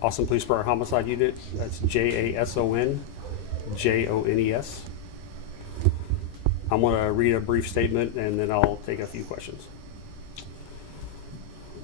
Austin Police Department Homicide Unit. That's JASON JONES. I'm going to read a brief statement and then I'll take a few questions.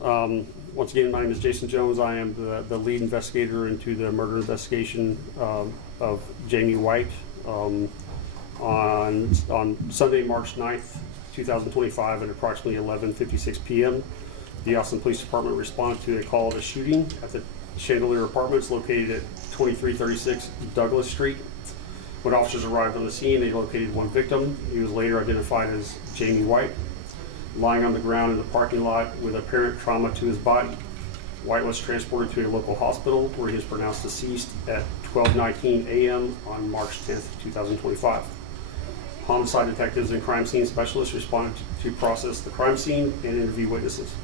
Once again, my name is Jason Jones. I am the lead investigator into the murder investigation of Jamie White. On Sunday, March 9th, 2025 at approximately 11:56 p.m., the Austin Police Department responded to a call of a shooting at the Chandelier Apartments located at 2336 Douglas Street. When officers arrived on the scene, they located one victim. He was later identified as Jamie White, lying on the ground in the parking lot with apparent trauma to his body. White was transported to a local hospital where he was pronounced deceased at 12:19 a.m. on March 10th, 2025. Homicide detectives and crime scene specialists responded to process the crime scene and interview witnesses.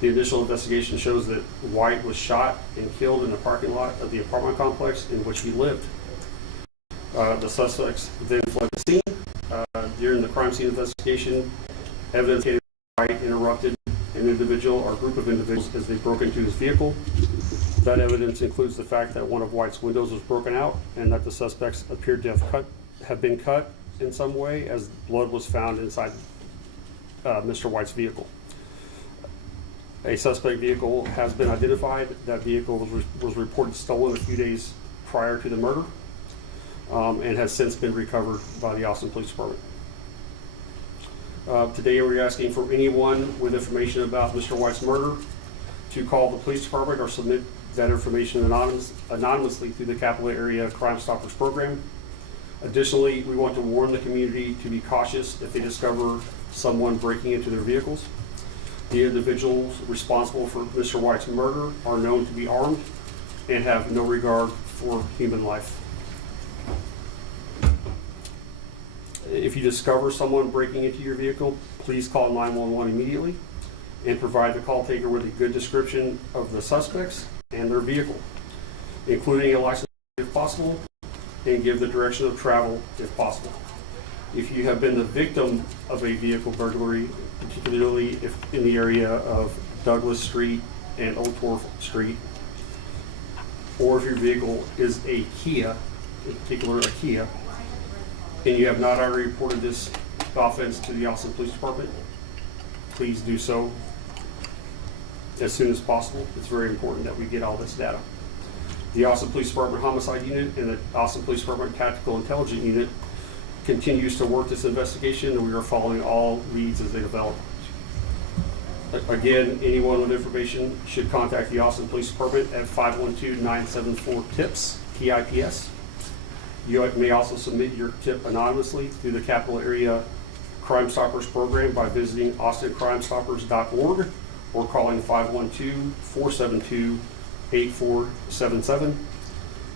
The initial investigation shows that White was shot and killed in the parking lot of the apartment complex in which he lived. The suspects then fled the scene. During the crime scene investigation, evidence indicated White interrupted an individual or group of individuals as they broke into his vehicle. That evidence includes the fact that one of White's windows was broken out and that the suspects appeared to have been cut in some way, as blood was found inside Mr. White's vehicle. A suspect vehicle has been identified. That vehicle was reported stolen a few days prior to the murder and has since been recovered by the Austin Police Department. Today we're asking for anyone with information about Mr. White's murder to call the police department or submit that information anonymously through the Capital Area Crime Stoppers program. Additionally, we want to warn the community to be cautious if they discover someone breaking into their vehicles. The individuals responsible for Mr. White's murder are known to be armed and have no regard for human life. If you discover someone breaking into your vehicle, please call 911 immediately and provide the call taker with a good description of the suspects and their vehicle, including a license if possible, and give the direction of travel if possible. If you have been the victim of a vehicle burglary, particularly if in the area of Douglas Street and Old Torf Street, or if your vehicle is a Kia, in particular a Kia, and you have not already reported this offense to the Austin Police Department, please do so as soon as possible. It's very important that we get all this data. The Austin Police Department Homicide Unit and the Austin Police Department Tactical Intelligence Unit continues to work this investigation, and we are following all leads as they develop. Again, anyone with information should contact the Austin Police Department at 512-974-TIPS, TIPS. You may also submit your tip anonymously through the Capital Area Crime Stoppers program by visiting austincrimestoppers.org or calling 512-472-8477.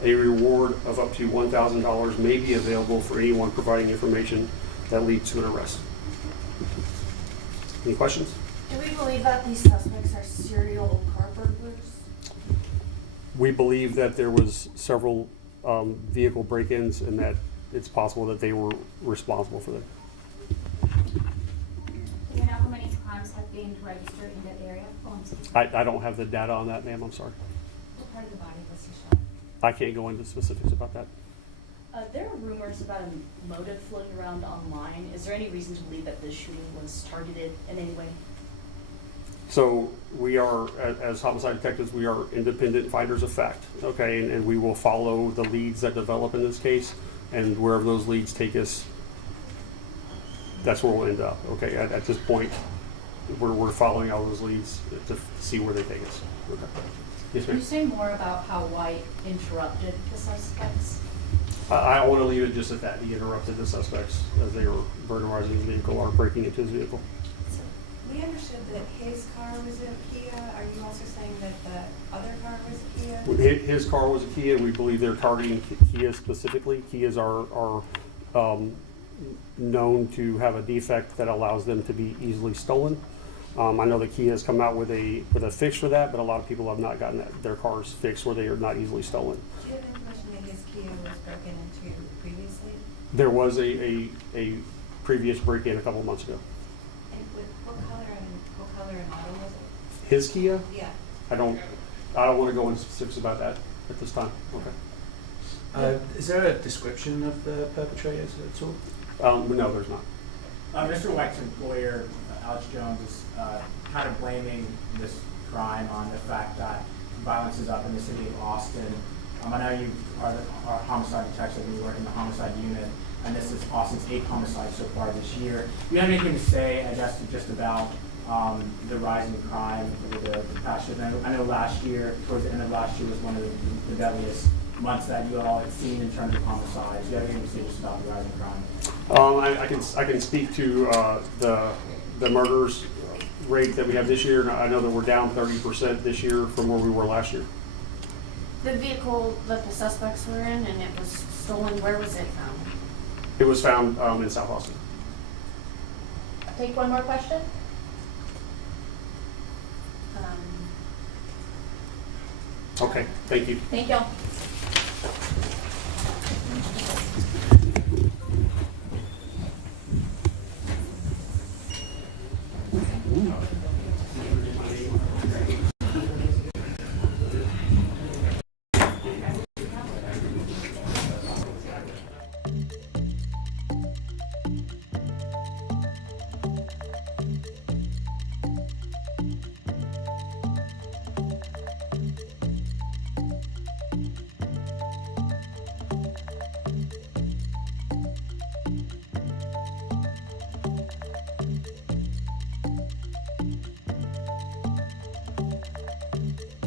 A reward of up to $1,000 may be available for anyone providing information that leads to an arrest. Any questions? Do we believe that these suspects are serial car burglars? We believe that there was several vehicle break-ins and that it's possible that they were responsible for that. Do you know how many crimes have been registered in that area? I don't have the data on that, ma'am. I'm sorry. What part of the body was he shot? I can't go into specifics about that. There are rumors about a motive floating around online. Is there any reason to believe that this shooting was targeted in any way? So we are, as homicide detectives, we are independent finders of fact, okay? And we will follow the leads that develop in this case, and wherever those leads take us, that's where we'll end up, okay? At this point, we're following all those leads to see where they take us. Okay. Yes, Can ma'am? you say more about how White interrupted the suspects? I want to leave it just at that. He interrupted the suspects as they were burglarizing his vehicle or breaking into his vehicle. We understood that his car was a Kia. Are you also saying that the other car was a Kia? His car was a Kia. We believe they're targeting Kia specifically. Kias are known to have a defect that allows them to be easily stolen. I know that Kia has come out with a fix for that, but a lot of people have not gotten their cars fixed where they are not easily stolen. Do you have information that his Kia was broken into previously? There was a previous break-in a couple of months ago. And what color and model was it? His Kia? Yeah. I don't want to go into specifics about that at this time. Okay. Is there a description of the perpetrators at all? No, there's not. Mr. White's employer, Alex Jones, is kind of blaming this crime on the fact that violence is up in the city of Austin. I know you are the homicide detective and you work in the homicide unit, and this is Austin's 8th homicide so far this year. Do you have anything to say, I guess, just about the rise in crime over the past year? I know last year, towards the end of last year, was one of the deadliest months that you all had seen in terms of homicides. Do you have anything to say just about the rise in crime? I can speak to the murders rate that we have this year. I know that we're down 30% this year from where we were last year. The vehicle that the suspects were in and it was stolen, where was it found? It was found in South Austin. Take one more question. Okay, thank you. Thank you.